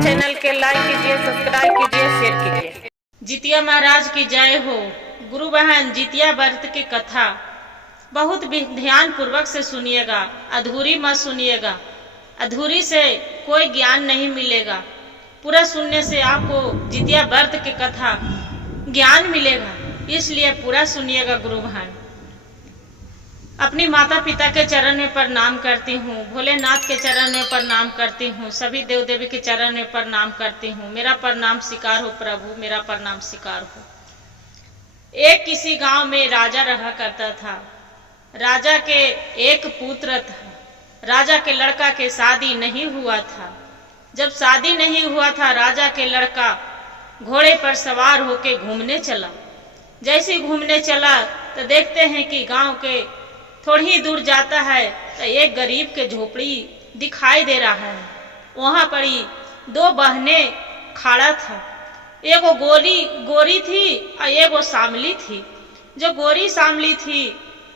Channel के like कीजिए, subscribe कीजिए, शेयर कीजिए। जितिया महाराज की जय हो। गुरु बहन जितिया व्रत की कथा बहुत ध्यान पूर्वक से सुनिएगा, अधूरी मत सुनिएगा। अधूरी से कोई ज्ञान नहीं मिलेगा। पूरा सुनने से आपको जितिया व्रत की कथा ज्ञान मिलेगा, इसलिए पूरा सुनिएगा गुरु बहन। अपनी माता पिता के चरण में प्रणाम करती हूँ, भोलेनाथ के चरण में प्रणाम करती हूँ, सभी देव देवी के चरण में प्रणाम करती हूँ। मेरा प्रणाम स्वीकार हो प्रभु, मेरा प्रणाम स्वीकार हो। एक किसी गांव में राजा रहा करता था। राजा के एक पुत्र था। राजा के लड़का के शादी नहीं हुआ था। जब शादी नहीं हुआ था, राजा के लड़का घोड़े पर सवार होके घूमने चला। जैसे घूमने चला तो देखते हैं कि गांव के थोड़ी ही दूर जाता है तो एक गरीब के झोपड़ी दिखाई दे रहा है। वहां पर ही दो बहनें खड़ा था। एगो गोरी थी और एगो सांवली थी। जो गोरी सांवली थी,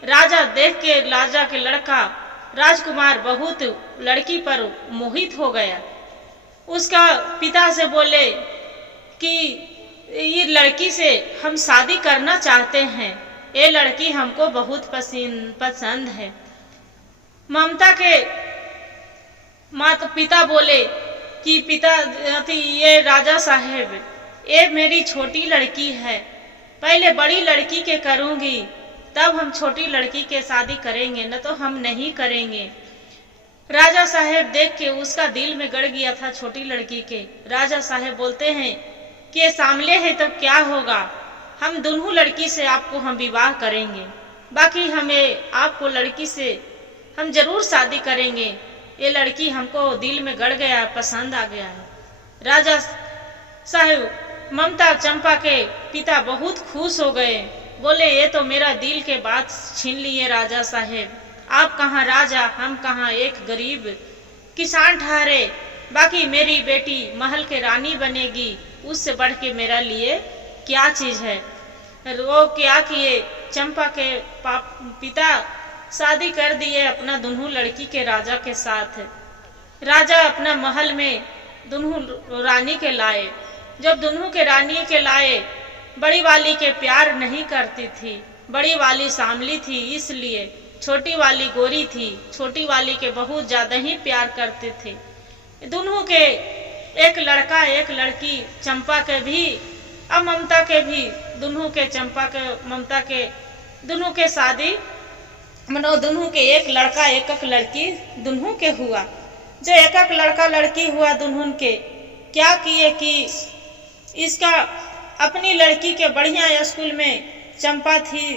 राजा देख के राजा के लड़का राजकुमार बहुत लड़की पर मोहित हो गया। उसका पिता से बोले कि ये लड़की से हम शादी करना चाहते हैं, ये लड़की हमको बहुत पसंद है। ममता के माता पिता बोले कि ये राजा साहेब, ये मेरी छोटी लड़की है, पहले बड़ी लड़की के करूंगी, तब हम छोटी लड़की के शादी करेंगे, न तो हम नहीं करेंगे। राजा साहेब देख के उसका दिल में गड़ गया था छोटी लड़की के। राजा साहेब बोलते हैं कि ये सामले है तब क्या होगा, हम दोनों लड़की से आपको हम विवाह करेंगे, बाकी हमें आपको लड़की से हम जरूर शादी करेंगे। ये लड़की हमको दिल में गड़ गया, पसंद आ गया है। राजा साहब ममता चंपा के पिता बहुत खुश हो गए। बोले ये तो मेरा दिल के बात छीन लिए राजा साहेब। आप कहाँ राजा, हम कहाँ एक गरीब किसान ठहरे, बाकी मेरी बेटी महल के रानी बनेगी, उससे बढ़ के मेरा लिए क्या चीज है। वो क्या किए, चंपा के पिता शादी कर दिए अपना दोनों लड़की के राजा के साथ। राजा अपना महल में दोनों रानी के लाए। जब दोनों के रानी के लाए, बड़ी वाली के प्यार नहीं करती थी, बड़ी वाली सांवली थी, इसलिए छोटी वाली गोरी थी, छोटी वाली के बहुत ज्यादा ही प्यार करते थे। दोनों के एक लड़का एक लड़की, चंपा के भी और ममता के भी, दोनों के चंपा के ममता के दोनों के शादी दोनों के एक लड़का एक लड़की दोनों के हुआ। जो एक लड़का लड़की हुआ, दोनों के क्या किए कि इसका अपनी लड़की के बढ़िया स्कूल में चंपा थी,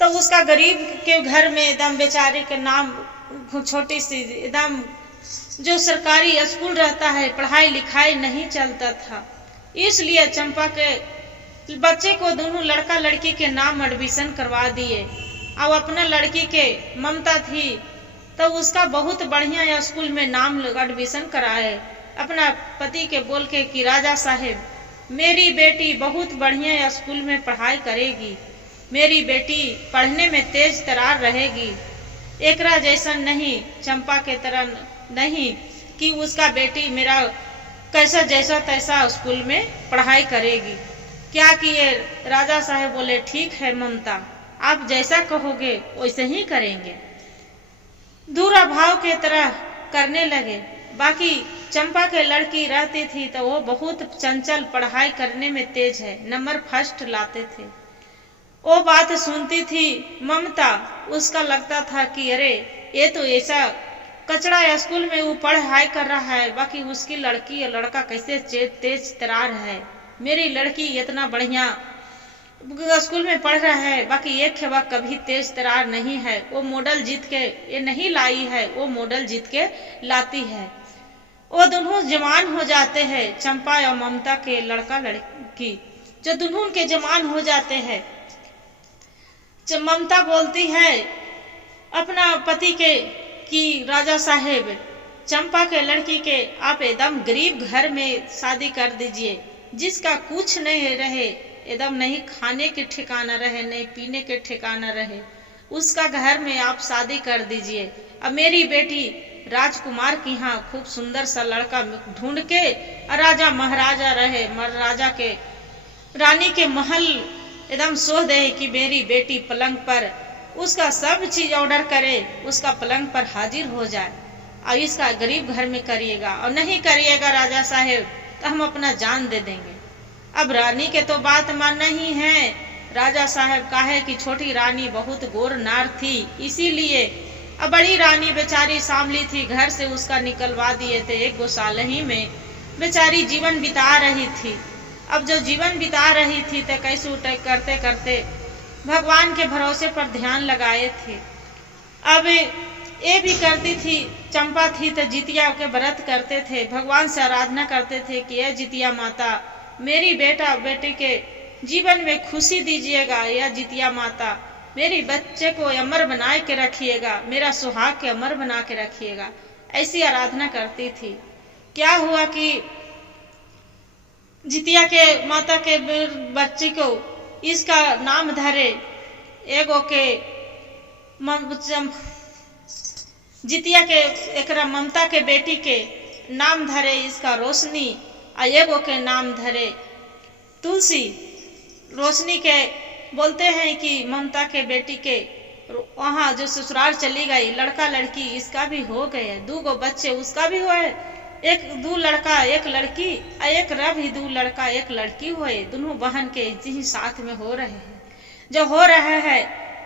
तो उसका गरीब के घर में एकदम बेचारे के नाम छोटी सी एकदम जो सरकारी स्कूल रहता है, पढ़ाई लिखाई नहीं चलता था, इसलिए चंपा के बच्चे को दोनों लड़का लड़की के नाम एडमिशन करवा दिए। और अपना लड़की के ममता थी तो उसका बहुत बढ़िया स्कूल में नाम एडमिशन कराए। अपना पति के बोल के कि राजा साहेब मेरी बेटी बहुत बढ़िया स्कूल में पढ़ाई करेगी, मेरी बेटी पढ़ने में तेज तरार रहेगी, एकरा जैसा नहीं, चंपा के तरह नहीं कि उसका बेटी मेरा कैसा जैसा तैसा स्कूल में पढ़ाई करेगी। क्या किए, राजा साहब बोले ठीक है ममता, आप जैसा कहोगे वैसे ही करेंगे। दूरा भाव के तरह करने लगे। बाकी चंपा के लड़की रहती थी तो वो बहुत चंचल, पढ़ाई करने में तेज है, नंबर फर्स्ट लाते थे। वो बात सुनती थी ममता, उसका लगता था कि अरे ये तो ऐसा कचड़ा स्कूल में वो पढ़ाई कर रहा है, बाकी उसकी लड़की या लड़का कैसे तेज तरार है। मेरी लड़की इतना बढ़िया स्कूल में पढ़ रहा है, बाकी एक खेवा कभी तेज तरार नहीं है, वो मॉडल जीत के ये नहीं लाई है, वो मॉडल जीत के लाती है। वो दोनों जवान हो जाते हैं, चंपा और ममता के लड़का लड़की जो दोनों के जवान हो जाते हैं। ममता बोलती है अपना पति के कि राजा साहेब चंपा के लड़की के आप एकदम गरीब घर में शादी कर दीजिए, जिसका कुछ नहीं रहे, एकदम नहीं खाने के ठिकाना रहे, नहीं पीने के ठिकाना रहे, उसका घर में आप शादी कर दीजिए। अब मेरी बेटी राजकुमार की यहाँ खूब सुंदर सा लड़का ढूंढ के राजा महाराजा रहे राजा के रानी के महल एकदम सो दे कि मेरी बेटी पलंग पर उसका सब चीज ऑर्डर करे, उसका पलंग पर हाजिर हो जाए और इसका गरीब घर में करिएगा, और नहीं करिएगा राजा साहेब तो हम अपना जान दे देंगे। अब रानी के तो बात मानना ही है। राजा साहब काहे कि छोटी रानी बहुत गोर नार थी, इसीलिए अब बड़ी रानी बेचारी सांभली थी, घर से उसका निकलवा दिए थे। एक गौशाला ही में बेचारी जीवन बिता रही थी। अब जो जीवन बिता रही थी तो कैसे उठे करते करते भगवान के भरोसे पर ध्यान लगाए थे। अब ये भी करती थी, चंपा थी तो जितिया के व्रत करते थे, भगवान से आराधना करते थे कि ये जितिया माता मेरी बेटी के जीवन में खुशी दीजिएगा, या जितिया माता मेरी बच्चे को अमर बना के रखिएगा, मेरा सुहाग के अमर बना के रखिएगा। ऐसी आराधना करती थी। क्या हुआ कि जितिया के माता के बच्चे को इसका नाम धरे, एगो के जितिया के एकरा ममता के बेटी के नाम धरे इसका रोशनी, और एगो के नाम धरे तुलसी। रोशनी के बोलते हैं कि ममता के बेटी के वहाँ जो ससुराल चली गई, लड़का लड़की इसका भी हो गए, 2 बच्चे उसका भी हुए, 2 लड़का 1 लड़की, और एक भी 2 लड़का 1 लड़की हुए। दोनों बहन के जी साथ में हो रहे हैं। जो हो रहा है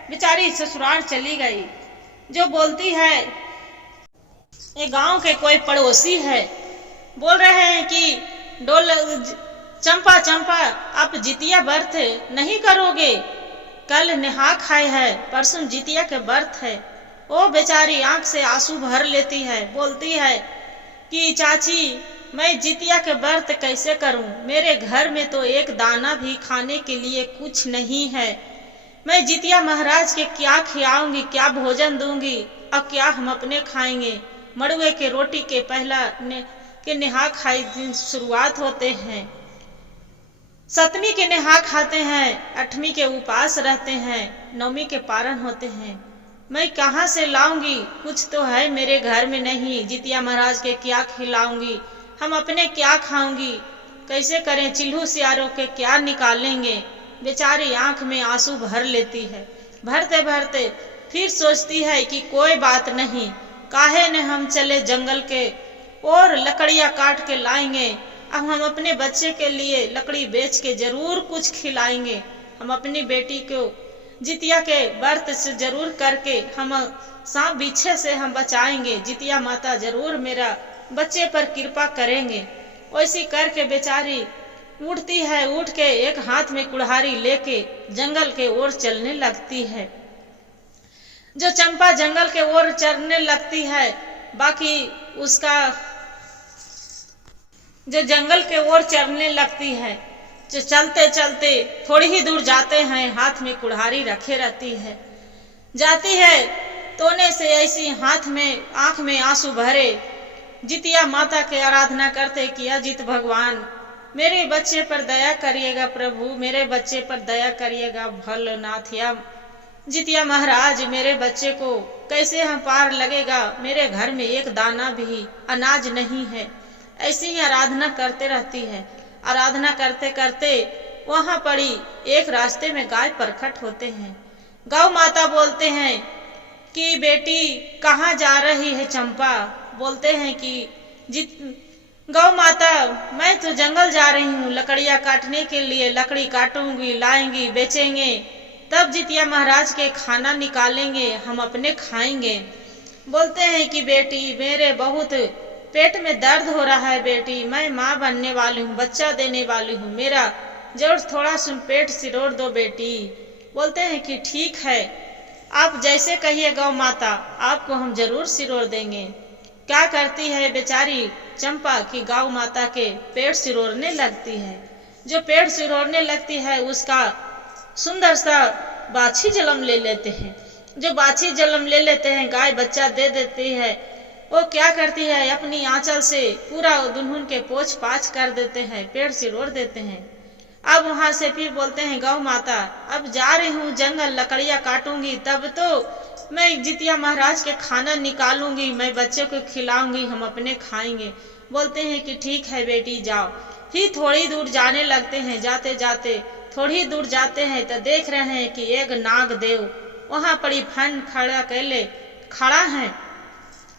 बेचारी ससुराल चली गई। जो बोलती है, ये गांव के कोई पड़ोसी है, बोल रहे हैं कि चंपा चंपा आप जितिया व्रत नहीं करोगे, कल नेहा खाए है, परसों जितिया के व्रत है। वो बेचारी आंख से आंसू भर लेती है, बोलती है कि चाची मैं जितिया के व्रत कैसे करूं, मेरे घर में तो एक दाना भी खाने के लिए कुछ नहीं है। मैं जितिया महाराज के क्या खिलाऊंगी, क्या भोजन दूंगी, और क्या हम अपने खाएंगे। मड़ुए के रोटी के पहला के नेहा खाई दिन शुरुआत होते हैं, 7वीं के नेहा खाते हैं, 8वीं के उपास रहते हैं, 9वीं के पारण होते हैं। मैं कहाँ से लाऊंगी, कुछ तो है मेरे घर में नहीं। जितिया महाराज के क्या खिलाऊंगी, हम अपने क्या खाऊंगी, कैसे करें, चिल्हू सियारों के क्या निकालेंगे। बेचारी आंख में आंसू भर लेती है। भरते भरते फिर सोचती है कि कोई बात नहीं, काहे न हम चले जंगल के और लकड़ियां काट के लाएंगे। अब हम अपने बच्चे के लिए लकड़ी बेच के जरूर कुछ खिलाएंगे। हम अपनी बेटी को जितिया के व्रत से जरूर करके हम सांप बिच्छे से हम बचाएंगे। जितिया माता जरूर मेरा बच्चे पर कृपा करेंगे। वैसी करके बेचारी उठती है, उठ के एक हाथ में कुल्हाड़ी लेके जंगल के ओर चलने लगती है। जो चंपा जंगल के ओर चलने लगती है, बाकी उसका जो जंगल के ओर चलने लगती है, जो चलते चलते थोड़ी ही दूर जाते हैं, हाथ में कुल्हाड़ी रखे रहती है। जाती है तोने से ऐसी हाथ में आंख में आंसू भरे जितिया माता के आराधना करते कि अजित भगवान मेरे बच्चे पर दया करिएगा, प्रभु मेरे बच्चे पर दया करिएगा, भोलेनाथ या जितिया महाराज मेरे बच्चे को कैसे हम पार लगेगा, मेरे घर में एक दाना भी अनाज नहीं है। ऐसी ही आराधना करते रहती है। आराधना करते करते वहां पड़ी एक रास्ते में गाय प्रकट होते हैं। गौ माता बोलते हैं कि बेटी कहाँ जा रही है चंपा। बोलते हैं कि गौ माता मैं तो जंगल जा रही हूँ लकड़ियाँ काटने के लिए, लकड़ी काटूंगी, लाएंगी, बेचेंगे, तब जितिया महाराज के खाना निकालेंगे, हम अपने खाएंगे। बोलते हैं कि बेटी मेरे बहुत पेट में दर्द हो रहा है, बेटी मैं माँ बनने वाली हूँ, बच्चा देने वाली हूँ, मेरा जरूर थोड़ा सुन पेट सिरोड़ दो बेटी। बोलते हैं कि ठीक है, आप जैसे कहिए गौ माता, आपको हम जरूर सिरोड़ देंगे। क्या करती है बेचारी चंपा की गौ माता के पेट सिरोड़ने लगती है। जो पेट सिरोड़ने लगती है उसका सुंदर सा बाछी जन्म ले लेते हैं। जो बाछी जन्म ले लेते हैं, गाय बच्चा दे देती है। वो क्या करती है अपनी आंचल से पूरा दुल्हन के पोछ पाछ कर देते हैं, पेट सिरोड़ देते हैं। अब वहां से फिर बोलते हैं गौ माता अब जा रही हूँ जंगल, लकड़ियाँ काटूंगी, तब तो मैं जितिया महाराज के खाना निकालूंगी, मैं बच्चों को खिलाऊंगी, हम अपने खाएंगे। बोलते हैं कि ठीक है बेटी जाओ। फिर थोड़ी दूर जाने लगते हैं। जाते जाते थोड़ी दूर जाते हैं तो देख रहे हैं कि एक नाग देव वहां पड़ी फन खड़ा है।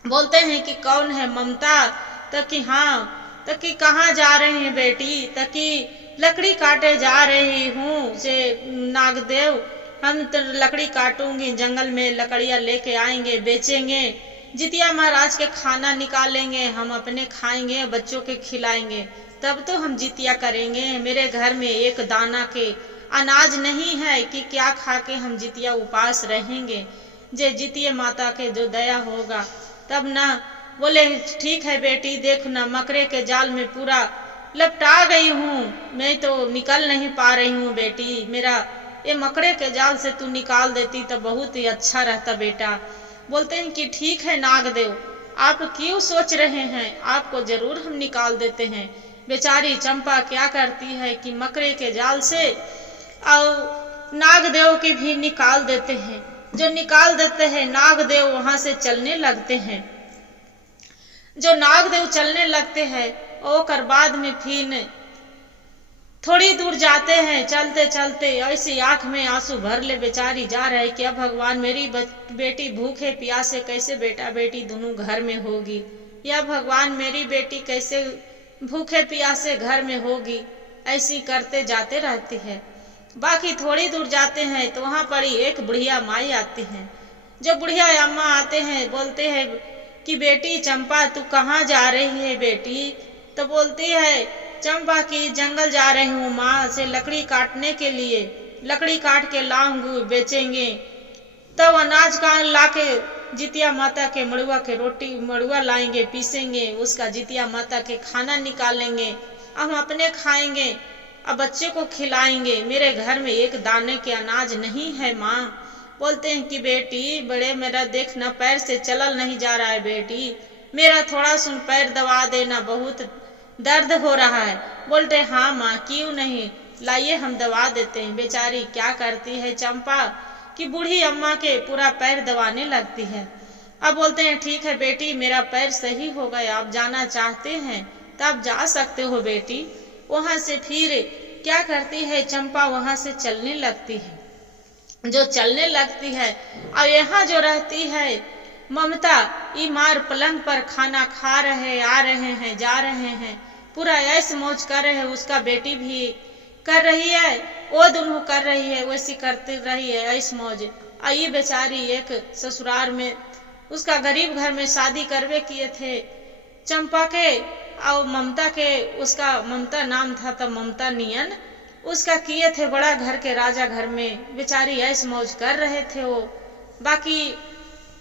बोलते हैं कि कौन है? ममता। तो कि हाँ। तो कि कहाँ जा रही हैं बेटी? तो कि लकड़ी काटे जा रही हूँ से नागदेव, हम तो लकड़ी काटूंगी, जंगल में लकड़ियाँ लेके आएंगे, बेचेंगे, जितिया महाराज के खाना निकालेंगे, हम अपने खाएंगे, बच्चों के खिलाएंगे, तब तो हम जितिया करेंगे। मेरे घर में एक दाना के अनाज नहीं है कि क्या खा के हम जितिया उपास रहेंगे। जे जितिया माता के जो दया होगा तब ना। बोले ठीक है बेटी, देखो ना मकरे के जाल में पूरा लपटा गई हूँ, मैं तो निकल नहीं पा रही हूँ बेटी, मेरा ये मकड़े के जाल से तू निकाल देती तो बहुत ही अच्छा रहता बेटा। बोलते हैं कि ठीक है नागदेव, आप क्यों सोच रहे हैं, आपको जरूर हम निकाल देते हैं। बेचारी चंपा क्या करती है कि मकड़े के जाल से और नागदेव की भी निकाल देते हैं। जो निकाल देते हैं नागदेव वहां से चलने लगते हैं। जो नागदेव चलने लगते हैं और बाद में फिर थोड़ी दूर जाते हैं। चलते चलते ऐसी आंख में आंसू भर ले बेचारी जा रहे कि अब भगवान मेरी बेटी भूखे प्यासे कैसे बेटा बेटी दोनों घर में होगी, या भगवान मेरी बेटी कैसे भूखे प्यासे घर में होगी। ऐसी करते जाते रहती है। बाकी थोड़ी दूर जाते हैं तो वहां पर एक बुढ़िया माई आती है। जो बुढ़िया अम्मा आते हैं बोलते हैं कि बेटी चंपा तू कहाँ जा रही है बेटी? तो बोलती है चंपा की जंगल जा रही हूँ माँ से लकड़ी काटने के लिए, लकड़ी काट के लाऊंगी, बेचेंगे, तब अनाज का लाके जितिया माता के मड़ुआ लाएंगे, पीसेंगे, उसका जितिया माता के खाना निकालेंगे, हम अपने खाएंगे, अब बच्चे को खिलाएंगे। मेरे घर में एक दाने के अनाज नहीं है माँ। बोलते हैं कि बेटी बड़े मेरा देखना पैर से चलल नहीं जा रहा है बेटी, मेरा थोड़ा सुन पैर दबा देना, बहुत दर्द हो रहा है। बोलते हाँ माँ क्यों नहीं, लाइए हम दबा देते हैं। बेचारी क्या करती है चंपा कि बूढ़ी अम्मा के पूरा पैर दबाने लगती है। अब बोलते हैं ठीक है बेटी मेरा पैर सही हो गया, आप जाना चाहते हैं तब जा सकते हो बेटी। वहां से फिर क्या करती है चंपा, वहां से चलने लगती है। जो चलने लगती है और यहाँ जो रहती है ममता, ईमार पलंग पर खाना खा रहे, आ रहे हैं, जा रहे हैं, पूरा ऐश मौज कर रहे हैं। उसका बेटी भी कर रही है, वो दोनों कर रही है, वैसी करती रही है ऐश मौज। ये बेचारी एक ससुराल में उसका गरीब घर में शादी करवे किए थे चंपा के और ममता के, उसका ममता नाम था तो ममता नियन उसका किए थे बड़ा घर के राजा घर में। बेचारी ऐश मौज कर रहे थे वो। बाकी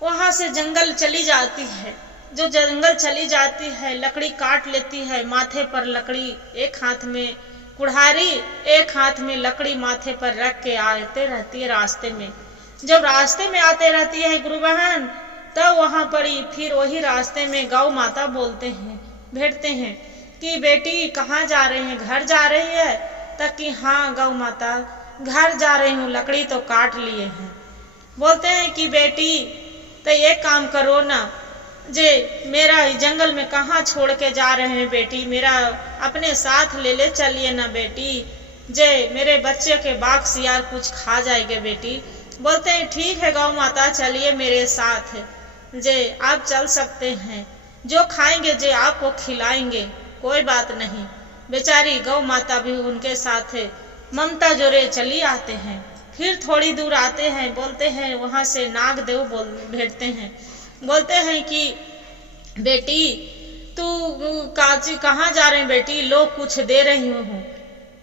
वहां से जंगल चली जाती है। जो जंगल चली जाती है लकड़ी काट लेती है, माथे पर लकड़ी, एक हाथ में कुल्हाड़ी, एक हाथ में लकड़ी माथे पर रख के आते रहती है रास्ते में। जब रास्ते में आते रहती है गुरु बहन तब वहां पर फिर वही रास्ते में गौ माता बोलते हैं, भेटते हैं कि बेटी कहाँ जा रही है, घर जा रही है? तक कि हाँ गौ माता घर जा रही हूँ, लकड़ी तो काट लिए हैं। बोलते हैं कि बेटी तो एक काम करो ना, जे मेरा जंगल में कहाँ छोड़ के जा रहे हैं बेटी, मेरा अपने साथ ले चलिए ना बेटी, जे मेरे बच्चे के बाघ सियार कुछ खा जाएंगे बेटी। बोलते हैं ठीक है गौ माता चलिए मेरे साथ, जे आप चल सकते हैं, जो खाएंगे जे आपको खिलाएंगे, कोई बात नहीं। बेचारी गौ माता भी उनके साथ ममता जोरे चली आते हैं। फिर थोड़ी दूर आते हैं, बोलते हैं वहां से नागदेव भेटते हैं। बोलते हैं कि बेटी तू काची कहाँ जा रही बेटी, लोग कुछ दे रही हूँ।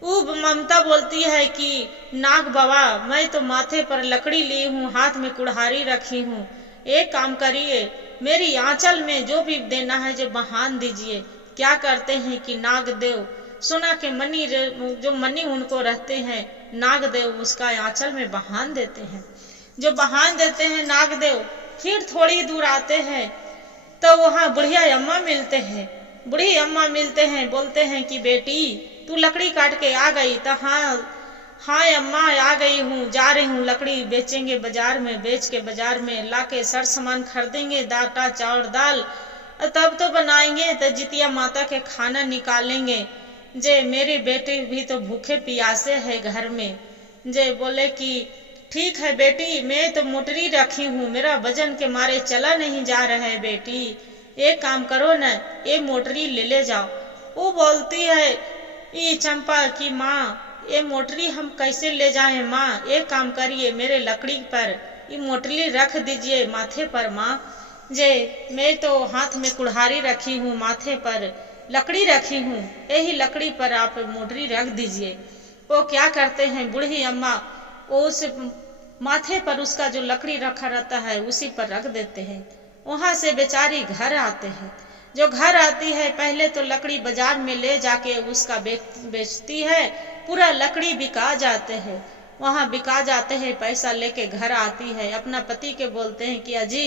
वो ममता बोलती है कि नाग बाबा मैं तो माथे पर लकड़ी ली हूँ, हाथ में कुल्हाड़ी रखी हूँ, एक काम करिए मेरी आंचल में जो भी देना है जो बहान दीजिए। क्या करते हैं कि नागदेव सोना के मनी, जो मनी उनको रहते हैं, नागदेव उसका आंचल में बहान देते हैं। जो बहान देते हैं नागदेव, फिर थोड़ी दूर आते हैं तो वहाँ बुढ़िया अम्मा मिलते हैं। बूढ़ी अम्मा मिलते हैं, बोलते हैं कि बेटी तू लकड़ी काट के आ गई तो हाँ हाय अम्मा आ गई हूँ, जा रही हूँ, लकड़ी बेचेंगे बाजार में, बेच के बाजार में ला के सर सामान खरीदेंगे, आटा चावल दाल, तब तो बनाएंगे, तो जितिया माता के खाना निकालेंगे। जे मेरी बेटी भी तो भूखे प्यासे है घर में। जे बोले कि ठीक है बेटी, मैं तो मोटरी रखी हूँ, मेरा वजन के मारे चला नहीं जा रहा है बेटी, एक काम करो न, ये मोटरी ले जाओ। वो बोलती है ये चंपा की माँ, ये मोटरी हम कैसे ले जाएं माँ, एक काम करिए, मेरे लकड़ी पर ये मोटरी रख दीजिए माथे पर माँ। जे मैं तो हाथ में कुल्हाड़ी रखी हूँ, माथे पर लकड़ी रखी हूँ, यही लकड़ी पर आप मोटरी रख दीजिए। वो क्या करते हैं बूढ़ी अम्मा, वो उस माथे पर उसका जो लकड़ी रखा रहता है उसी पर रख देते हैं। वहां से बेचारी घर आते हैं। जो घर आती है पहले तो लकड़ी बाजार में ले जाके उसका बेचती है, पूरा लकड़ी बिका जाते हैं, वहां बिका जाते हैं, पैसा लेके घर आती है, अपना पति के बोलते हैं कि अजी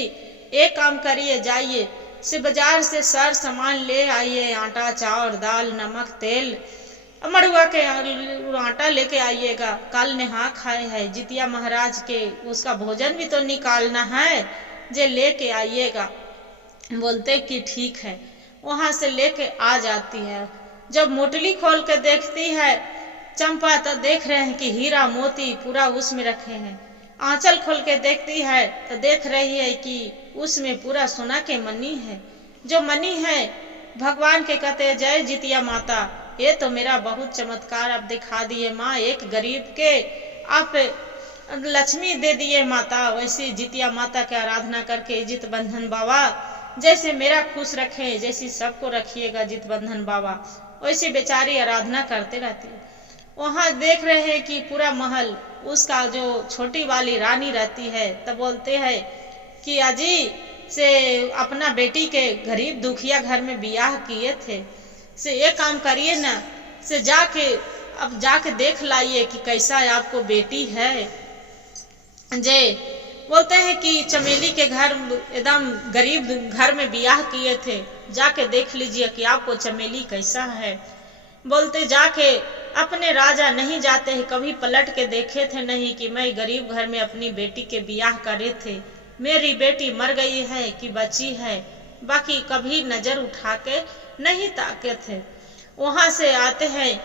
एक काम करिए, जाइए से बाजार से सार सामान ले आइए, आटा चावल दाल नमक तेल, मड़ुआ के आटा लेके आइएगा, कल नेहा खाए है जितिया महाराज के, उसका भोजन भी तो निकालना है, जे लेके आइएगा। बोलते कि ठीक है, वहां से लेके आ जाती है। जब मोटली खोल के देखती है चंपा तो देख रहे हैं कि हीरा मोती पूरा उसमें रखे हैं। आंचल खोल के देखती है तो देख रही है कि उसमें पूरा सोना के मनी है। जो मनी है भगवान के कहते जय जितिया माता, ये तो मेरा बहुत चमत्कार आप दिखा दिए माँ, एक गरीब के आप लक्ष्मी दे दिए माता। वैसी जितिया माता की आराधना करके इजित बंधन बाबा जैसे मेरा खुश रखे, जैसी सबको रखिएगा जित बंधन बाबा, वैसे बेचारी आराधना करते रहती है। वहां देख रहे हैं कि पूरा महल, उसका जो छोटी वाली रानी रहती है तब बोलते हैं कि अजी से अपना बेटी के गरीब दुखिया घर में बियाह किए थे, से एक काम करिए ना, से अब जाके देख लाइए कि कैसा आपको बेटी है। जे बोलते हैं कि चमेली के घर एकदम गरीब घर में बियाह किए थे, जाके देख लीजिए कि आपको चमेली कैसा है। बोलते जाके अपने राजा नहीं जाते हैं, कभी पलट के देखे थे नहीं कि मैं गरीब घर में अपनी बेटी के बियाह करे थे, मेरी बेटी मर गई है कि बची है, बाकी कभी नजर उठा के नहीं ताके थे। वहां से आते हैं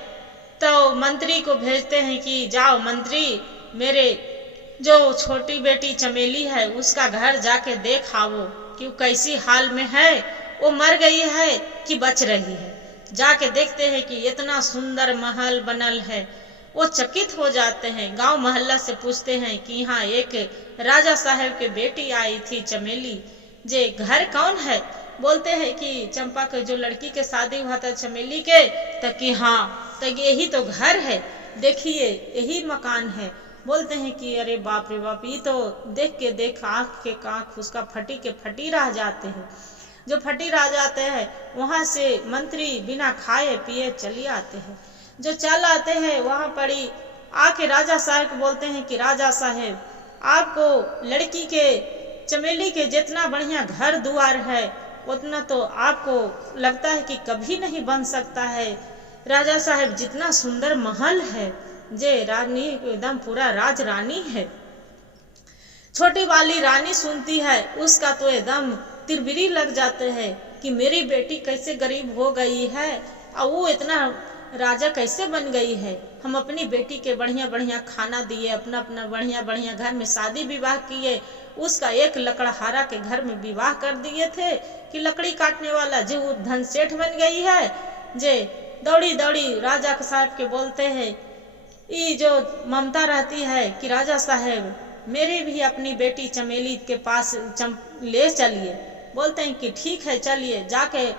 तो मंत्री को भेजते हैं कि जाओ मंत्री, मेरे जो छोटी बेटी चमेली है उसका घर जाके देख आवो कि कैसी हाल में है, वो मर गई है कि बच रही है। जाके देखते हैं कि इतना सुंदर महल बनल है, वो चकित हो जाते हैं। गांव मोहल्ला से पूछते हैं कि यहाँ एक राजा साहब के बेटी आई थी चमेली, जे घर कौन है। बोलते हैं कि चंपा के जो लड़की के शादी हुआ था चमेली के, तो कि हाँ तो यही तो घर है, देखिए यही मकान है। बोलते हैं कि अरे बाप रे बाप, ये तो देख के आँख के आँख उसका फटी के फटी रह जाते हैं। जो फटी रह जाते हैं वहां से मंत्री बिना खाए पिए चले आते हैं। जो चल आते हैं वहां पर ही आके राजा साहब को बोलते हैं कि राजा साहब, आपको लड़की के चमेली के जितना बढ़िया घर द्वार है उतना तो आपको लगता है कि कभी नहीं बन सकता है। राजा साहब जितना सुंदर महल है, जे रानी एकदम पूरा राज रानी है। छोटी वाली रानी सुनती है उसका तो एकदम तिरबिरी लग जाते हैं कि मेरी बेटी कैसे गरीब हो गई है और वो इतना राजा कैसे बन गई है। हम अपनी बेटी के बढ़िया बढ़िया खाना दिए, अपना अपना बढ़िया बढ़िया घर में शादी विवाह किए, उसका एक लकड़हारा के घर में विवाह कर दिए थे कि लकड़ी काटने वाला जो धन सेठ बन गई है। जे दौड़ी दौड़ी राजा साहब के बोलते हैं, ये जो ममता रहती है कि राजा साहब मेरी भी अपनी बेटी चमेली के पास ले चलिए। बोलते हैं कि ठीक है चलिए। जाके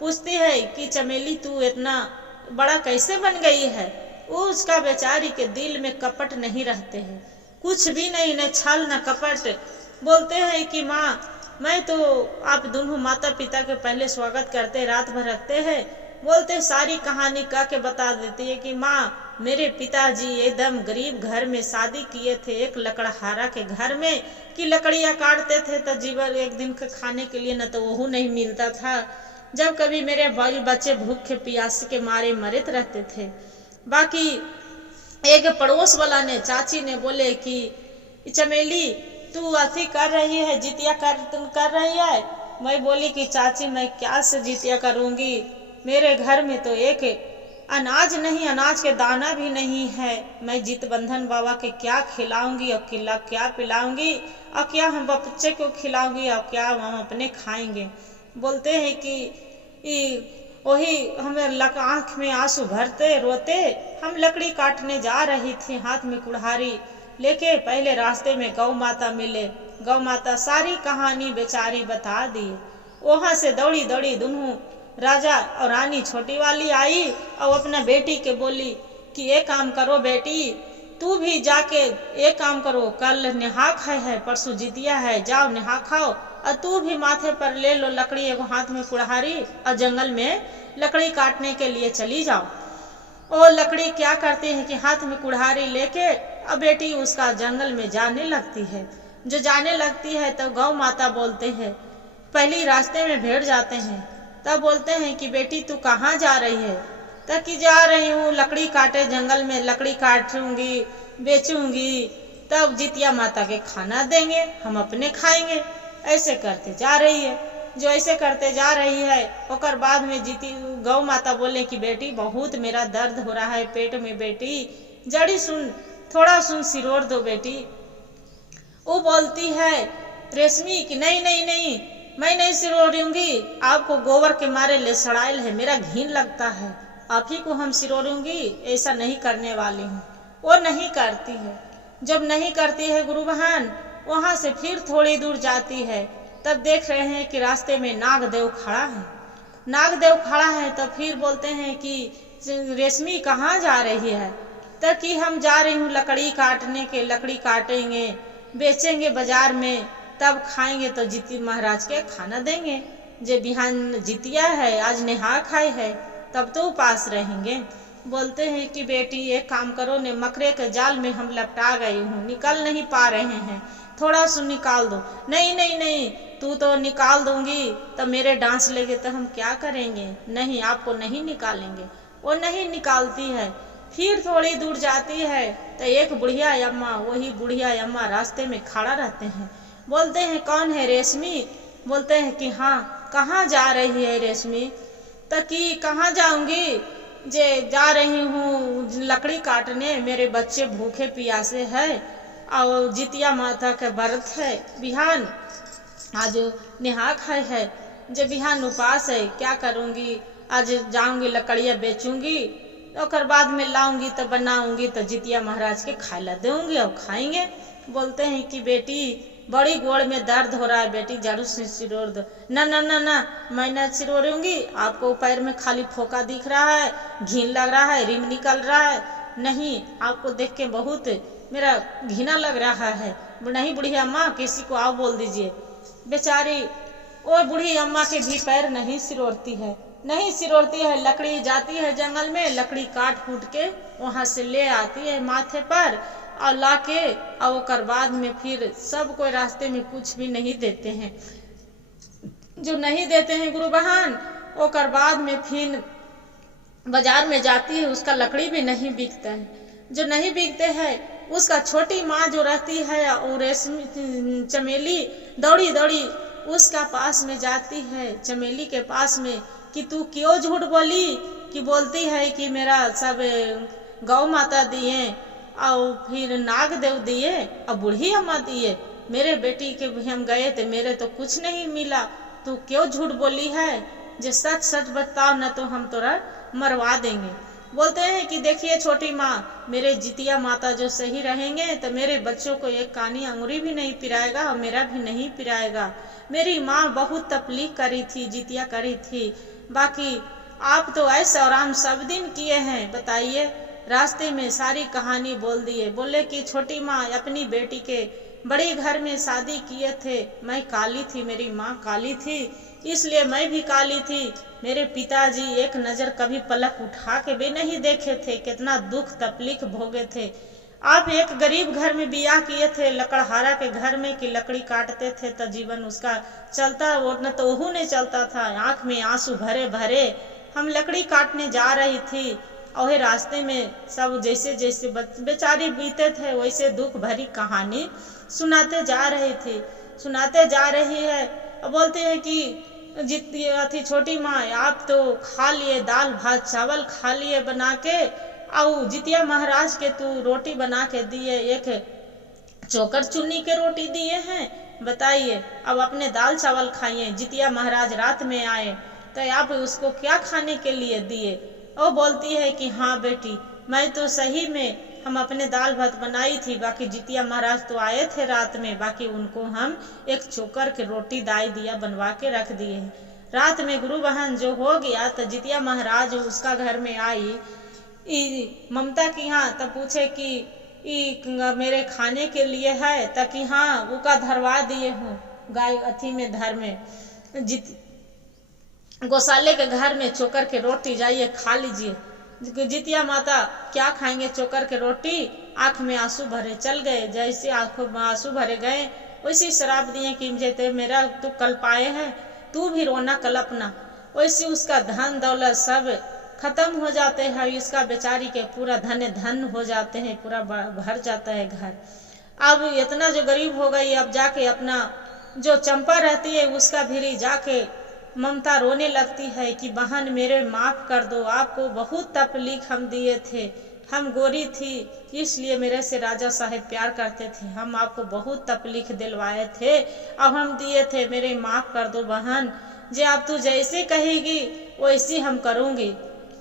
पूछती है कि चमेली तू इतना बड़ा कैसे बन गई है। उसका बेचारी के दिल में कपट नहीं रहते हैं, कुछ भी नहीं, न छल न कपट। बोलते हैं कि माँ मैं तो आप दोनों माता पिता के पहले स्वागत करते, रात भर रखते हैं। बोलते सारी कहानी कह के बता देती है कि माँ मेरे पिताजी एकदम गरीब घर में शादी किए थे, एक लकड़हारा के घर में, कि लकड़ियाँ काटते थे तो जीवन एक दिन के खाने के लिए न तो वो नहीं मिलता था। जब कभी मेरे बाल बच्चे भूखे प्यास के मारे मरते रहते थे। बाकी एक पड़ोस वाला ने, चाची ने बोले कि चमेली तू अथी कर रही है, जितिया तुम कर रही है। मैं बोली कि चाची मैं क्या से जितिया करूंगी, मेरे घर में तो एक अनाज नहीं, अनाज के दाना भी नहीं है। मैं जित बंधन बाबा के क्या खिलाऊंगी और क्या पिलाऊंगी, और क्या हम बच्चे को खिलाऊंगी और क्या हम अपने खाएंगे। बोलते हैं कि वही हमें आंख में आंसू भरते रोते हम लकड़ी काटने जा रही थी, हाथ में कुल्हाड़ी लेके। पहले रास्ते में गौ माता मिले, गौ माता सारी कहानी बेचारी बता दी। वहां से दौड़ी दौड़ी दोनों राजा और रानी छोटी वाली आई और अपना बेटी के बोली कि ये काम करो बेटी, तू भी जाके एक काम करो, कल नहा खाए है, परसों जितिया है, जाओ नहा खाओ, और तू भी माथे पर ले लो लकड़ी, एगो हाथ में कुल्हाड़ी, और जंगल में लकड़ी काटने के लिए चली जाओ। और लकड़ी क्या करती है कि हाथ में कुल्हाड़ी लेके अब बेटी उसका जंगल में जाने लगती है। जो जाने लगती है तो गौ माता बोलते हैं, पहली रास्ते में भेड़ जाते हैं, तब बोलते हैं कि बेटी तू कहाँ जा रही है। तब कि जा रही हूँ लकड़ी काटे, जंगल में लकड़ी काटूंगी, बेचूंगी, तब जितिया माता के खाना देंगे, हम अपने खाएंगे। ऐसे करते जा रही है। जो ऐसे करते जा रही है, और बाद में गौ माता बोले कि बेटी बहुत मेरा दर्द हो रहा है पेट में, बेटी जड़ी सुन, थोड़ा सुन सिरोर दो बेटी। वो बोलती है रेशमी कि नहीं नहीं नहीं, मैं नहीं सिरोड़ूंगी, आपको गोबर के मारे ले सड़ायल है, मेरा घिन लगता है, आप ही को हम सिरोड़ूंगी, ऐसा नहीं करने वाली हूँ। वो नहीं करती है। जब नहीं करती है गुरु बहन, वहां से फिर थोड़ी दूर जाती है, तब देख रहे हैं कि रास्ते में नागदेव खड़ा है। नागदेव खड़ा है तो फिर बोलते हैं कि रेशमी कहाँ जा रही है। तब कि हम जा रही हूँ लकड़ी काटने के, लकड़ी काटेंगे, बेचेंगे बाजार में, तब खाएंगे तो जिती महाराज के खाना देंगे। जे बिहान जितिया है, आज नेहा खाए है, तब तो उपास रहेंगे। बोलते हैं कि बेटी एक काम करो ने, मकरे के जाल में हम लपटा गई हूँ, निकल नहीं पा रहे हैं, थोड़ा सा निकाल दो। नहीं नहीं नहीं, तू तो निकाल दूंगी तो मेरे डांस लेगे तो हम क्या करेंगे, नहीं आपको नहीं निकालेंगे। वो नहीं निकालती है। फिर थोड़ी दूर जाती है तो एक बुढ़िया अम्मा, वही बुढ़िया अम्मा रास्ते में खड़ा रहते हैं। बोलते हैं कौन है रेशमी। बोलते हैं कि हाँ, कहाँ जा रही है रेशमी। तो कि कहाँ जाऊंगी, जे जा रही हूँ लकड़ी काटने, मेरे बच्चे भूखे प्यासे है, और जितिया माता का व्रत है, बिहान आज नेहा खाए है, जब बिहान उपास है, क्या करूंगी, आज जाऊंगी लकड़ियाँ बेचूंगी, और बाद में लाऊंगी तो बनाऊंगी तो जितिया महाराज के खाला दूंगी और खाएंगे। बोलते हैं कि बेटी बड़ी गोड़ में दर्द हो रहा है, बेटी जरूर से सिरोड़ दो। ना ना ना ना, मैं न सिरोड़ूंगी, आपको पैर में खाली फोका दिख रहा है, घिन लग रहा है, रिम निकल रहा है, नहीं आपको देख के बहुत मेरा घिना लग रहा है। नहीं बूढ़ी अम्मा, किसी को आओ बोल दीजिए। बेचारी वो बूढ़ी अम्मा के भी पैर नहीं सिरोड़ती है, नहीं सिरोड़ती है। लकड़ी जाती है जंगल में, लकड़ी काट कूट के वहां से ले आती है माथे पर, और लाके और बाद में फिर सब कोई रास्ते में कुछ भी नहीं देते हैं। जो नहीं देते हैं गुरु बहन, और बाद में फिर बाजार में जाती है, उसका लकड़ी भी नहीं बिकता है। जो नहीं बिकते हैं उसका छोटी माँ जो रहती है और रेशमी चमेली दौड़ी दौड़ी उसका पास में जाती है, चमेली के पास में, कि तू क्यों झूठ बोली। कि बोलती है कि मेरा सब गौ माता दिए और फिर नाग देव दिए और बूढ़ी अम्मा दिए, मेरे बेटी के भी हम गए थे, मेरे तो कुछ नहीं मिला, तू क्यों झूठ बोली है, जे सच सच बताओ न तो हम तोरा मरवा देंगे। बोलते हैं कि देखिए छोटी माँ, मेरे जितिया माता जो सही रहेंगे तो मेरे बच्चों को एक कानी अंगुरी भी नहीं पिराएगा और मेरा भी नहीं पिराएगा। मेरी माँ बहुत तकलीफ करी थी, जितिया करी थी, बाकी आप तो ऐसे आराम सब दिन किए हैं, बताइए। रास्ते में सारी कहानी बोल दिए। बोले कि छोटी माँ अपनी बेटी के बड़े घर में शादी किए थे, मैं काली थी, मेरी माँ काली थी, इसलिए मैं भी काली थी। मेरे पिताजी एक नज़र कभी पलक उठा के भी नहीं देखे थे, कितना दुख तकलीफ भोगे थे। आप एक गरीब घर में बियाह किए थे, लकड़हारा के घर में, कि लकड़ी काटते थे तो जीवन उसका चलता, वो न तो ओहू नहीं चलता था। आंख में आंसू भरे भरे हम लकड़ी काटने जा रही थी और रास्ते में सब जैसे जैसे बेचारी बीते थे वैसे दुख भरी कहानी सुनाते जा रहे थे, सुनाते जा रही है। और बोलते हैं कि जितनी छोटी माँ आप तो खा लिए दाल भात चावल खा लिए बना के, और जितिया महाराज के तू रोटी बना के दिए, एक चोकर चुन्नी के रोटी दिए हैं, बताइए अब अपने दाल चावल खाइए। जितिया महाराज रात में आए तो आप उसको क्या खाने के लिए दिए? वो बोलती है कि हाँ बेटी, मैं तो सही में हम अपने दाल भात बनाई थी, बाकी जितिया महाराज तो आए थे रात में, बाकी उनको हम एक चोकर के रोटी दाई दिया बनवा के रख दिए हैं। रात में गुरु बहन जो हो गया तो जितिया महाराज उसका घर में आई ममता की यहाँ, तब पूछे कि मेरे खाने के लिए है, ताकि हाँ वो का धरवा दिए हूँ गाय अथी में धर में गौशाले के घर में चोकर के रोटी जाइए खा लीजिए। जितिया माता क्या खाएंगे चोकर के रोटी, आंख में आंसू भरे चल गए। जैसे आंखों में आंसू भरे गए वैसे श्राप दिए कि मुझे मेरा तू कल पाए हैं, तू भी रोना कल्पना। वैसे उसका धन दौलत सब खत्म हो जाते हैं, इसका बेचारी के पूरा धन हो जाते हैं, पूरा भर जाता है घर। अब इतना जो गरीब हो गई, अब जाके अपना जो चंपा रहती है उसका भी जाके ममता रोने लगती है कि बहन मेरे माफ कर दो, आपको बहुत तकलीफ हम दिए थे, हम गोरी थी इसलिए मेरे से राजा साहब प्यार करते थे, हम आपको बहुत तकलीफ दिलवाए थे, अब हम दिए थे, मेरे माफ कर दो बहन, जे आप तू जैसे कहेगी वैसे हम करूँगी।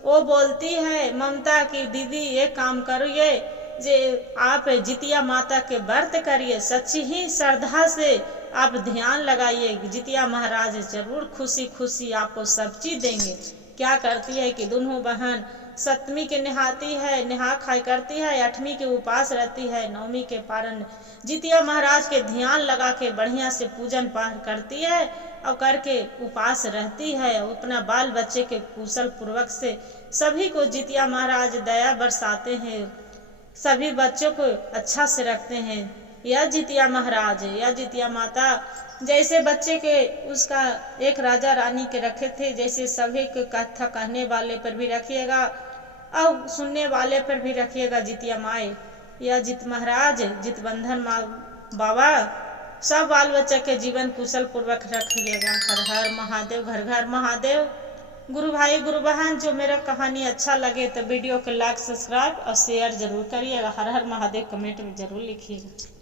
वो बोलती है ममता की दीदी एक काम करिए, जे आप जितिया माता के व्रत करिए, सच्ची ही श्रद्धा से आप ध्यान लगाइए, जितिया महाराज जरूर खुशी खुशी आपको सब चीज देंगे। क्या करती है कि दोनों बहन सप्तमी के नहाती है, नहा खाई करती है, अठवीं के उपास रहती है, नवमी के पारण जितिया महाराज के ध्यान लगा के बढ़िया से पूजन पाठ करती है और करके उपास रहती है। अपना बाल बच्चे के कुशल पूर्वक से सभी को जितिया महाराज दया बरसाते हैं, सभी बच्चों को अच्छा से रखते हैं। या जितिया महाराज या जितिया माता जैसे बच्चे के उसका एक राजा रानी के रखे थे, जैसे सभी के कथा कहने वाले पर भी रखिएगा और सुनने वाले पर भी रखिएगा जितिया माए या जित महाराज जित बंधन माँ बाबा सब बाल बच्चे के जीवन कुशल पूर्वक रखिएगा। हर हर महादेव, घर घर महादेव। गुरु भाई गुरु बहन जो मेरा कहानी अच्छा लगे तो वीडियो को लाइक सब्सक्राइब और शेयर जरूर करिएगा। हर हर महादेव कमेंट में जरूर लिखिएगा।